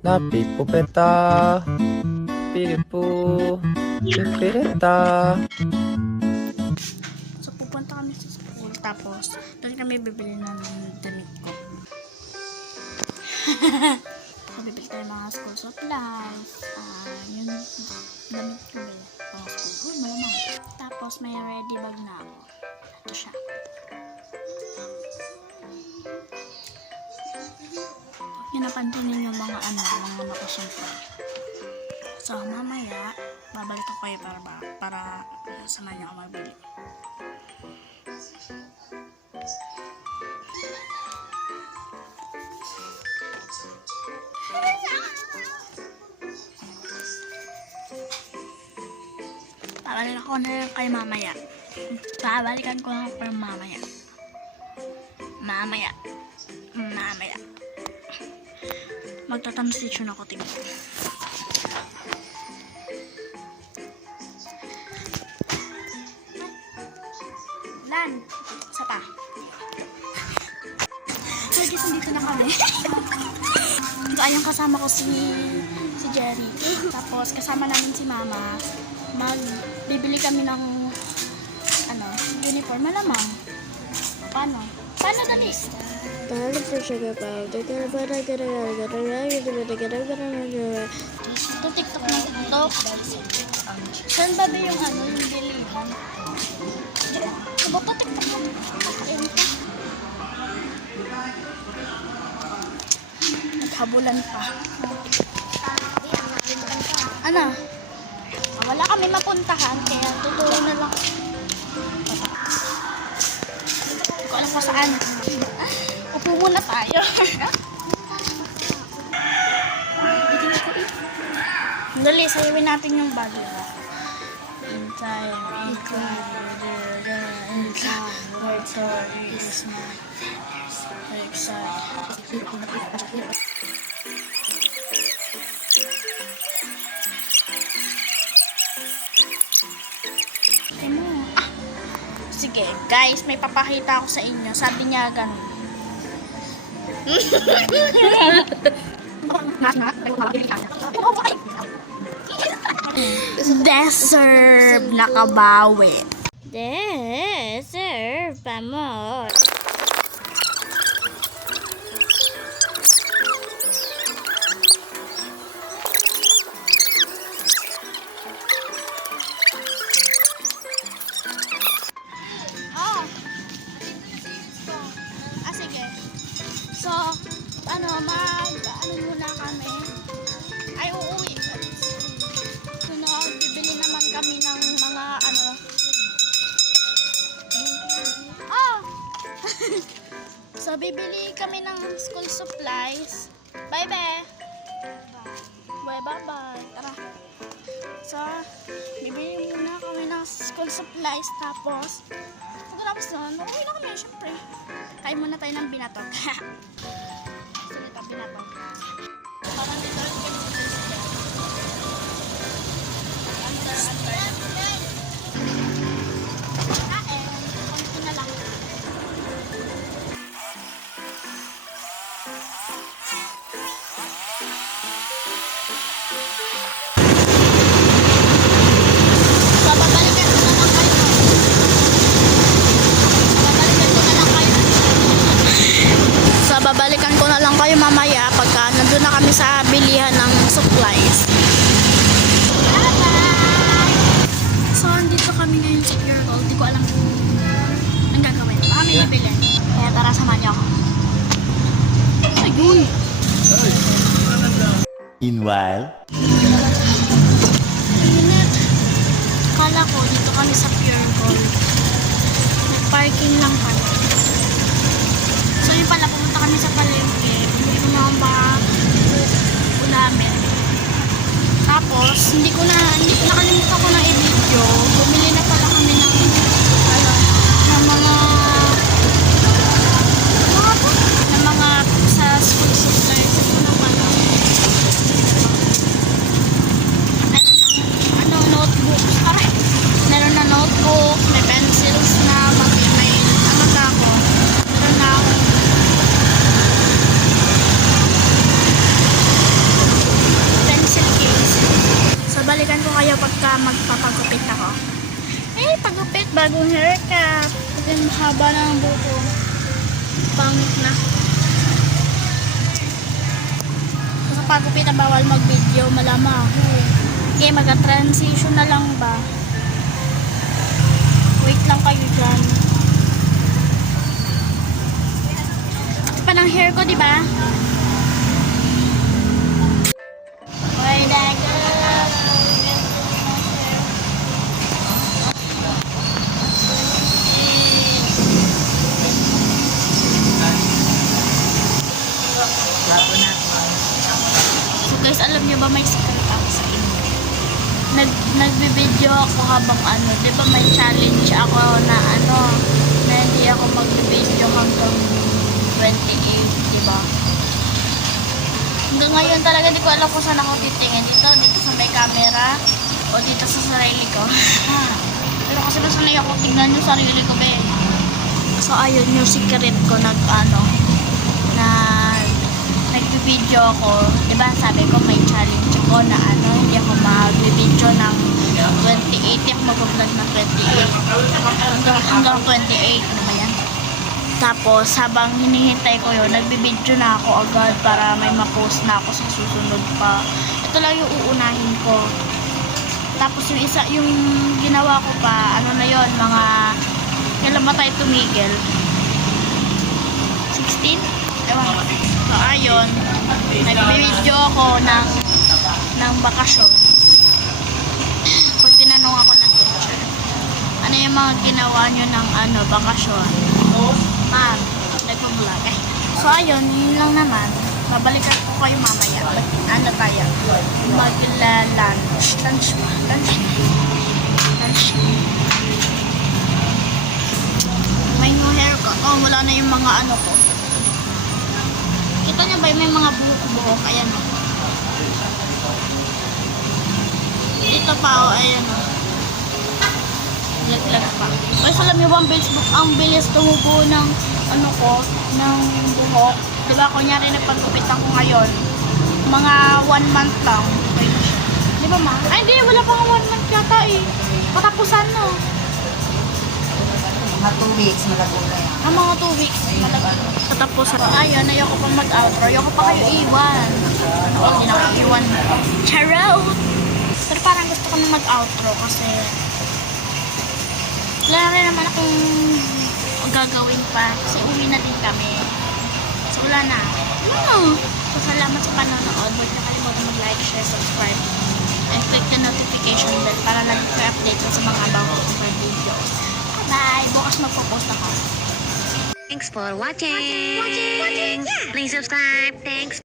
Napipupeta, piripu, pipireta. So, pupunta kami sa school. Tapos, doon kami bibili ng damit ko. Bibili tayo mga school supplies. Yung damit ko ba? Pang school. Malamang. Tapos, may ready bag na ako. Ito siya. Yung napansin yung mga mga nakasumpa. So, mamaya, babalik ako kayo para samahan niyo ako magbili. Babalik ako na kayo mamaya. Babalikan ko lang kayo mamaya. Mamaya. Magta-transition ako, tingin. Lan, isa pa. So, guys, nandito na kami. So, ayun, kasama ko si Jerry. Tapos, kasama namin si Mama. Bibili kami ng uniform. Malamang. Paano dali? Ito TikTok ng TikTok. Saan ba yung yung bilihan? Ito TikTok ng TikTok. Naghabulan pa. Ano? Wala kami mapuntahan, kaya tuturo na lang. Hindi ko alam kung saan. Upo muna tayo. Dali, sayawin natin yung bag. Inside. Is my Sige, guys, may papakita ako sa inyo. Sabi niya ganun. Deserve nakabawi. Deserve pamor. Sige. So, muna kami. Ay, uuwi. So, bibili naman kami ng mga So, bibili kami ng school supplies. Bye-bye. Bye-bye. Tara. So, bibili muna kami ng school supplies. Tapos nun, uuwi na kami, syempre. Kain muna tayo ng binatog. Sige, ito, binatog. Parang dito rin kami sa konti na lang. Babalikan ko na lang kayo mamaya pagka nandun na kami sa bilihan ng supplies. Bye-bye! So, andito kami ngayon sa Pure Gold. Di ko alam ang gagawin. Baka may nabili. Kaya tara, samahan niyo ako. Ayun! Meanwhile, init. Kala ko dito kami sa Pure Gold. Nag-parking lang kami. So yun pala, pumunta kami sa palengke. Hindi ko na ulamin. Tapos, hindi ko nakalimutan ko na i-video. Bumili na pala kami ng mga sa school supplies. Ito na pala. Meron ng notebook. Meron na notebook, may pencils na, may meron na ako. babalikan ko kayo pagka magpapagupit ako. Eh, pagupit, bagong haircut. Kasi mahaba na ang buko. Pangit na. Sa pagupit na bawal mag-video, malamang. Okay, mag-transition na lang ba? Wait lang kayo dyan. Ito pa ng hair ko, di ba? Ay, daga. So guys, alam niyo ba may secret ako sa inyo? Nagbe-video ako habang di ba may challenge ako na na hindi ako magbe-video hanggang 28, di ba? Hanggang ngayon talaga di ko alam kung saan ako titingin. Dito sa may camera o dito sa sarili ko. Pero kasi nasanay ako tingnan yung sarili ko, be. So ayun yung secret ko nagbi-video ako. Diba sabi ko may challenge ako na hindi ako mag-video ng 28. Hindi ako mag-vlog ng 28. Hanggang 28 naman yan. Tapos habang hinihintay ko yun, nagbi-video na ako agad para may ma-post na ako sa susunod pa. Ito lang yung uunahin ko. Tapos yung ginawa ko pa, na yun, mga kailan ba tayo tumigil? 16? Ewan ko. So, ayun, nag-video ako ng bakasyon. Pag tinanong ako ng teacher, ano yung mga ginawa nyo ng bakasyon? Ma'am, nag-vlog. So, ayun, yun lang naman. Babalikan ko kayo mamaya. Tayo? Mag-lunch. Lunch. May hair ko. Oh, wala na yung mga ko. Kita niyo ba may mga buhok-buhok? Ayan o. Ito pa o, ayan o. Laglag pa. Ay, alam niyo ba ang bilis tumubo ng ng buhok? Diba, kunyari napagkupitan ko ngayon. Mga 1 month lang. Diba ma? Ay, hindi. Wala pa nga 1 month yata eh. Katapusan no. Mga 2 weeks, malago na yan. Mga 2 weeks. Katapusan. Ayun, ayoko pa mag-outro. Ayoko pa kayo iwan. Hindi na kayo iwan. Charot! Pero parang gusto ko na mag-outro kasi wala rin naman akong gagawin pa. Kasi uwi na din kami. So, wala na. So, salamat sa panonood. Huwag na kalimutan mag-like, share, subscribe. And click the notification bell para lagi kayo update sa mga bagong videos. Bye! Bukas magpo-post ako. Thanks for watching. Please subscribe. Thanks.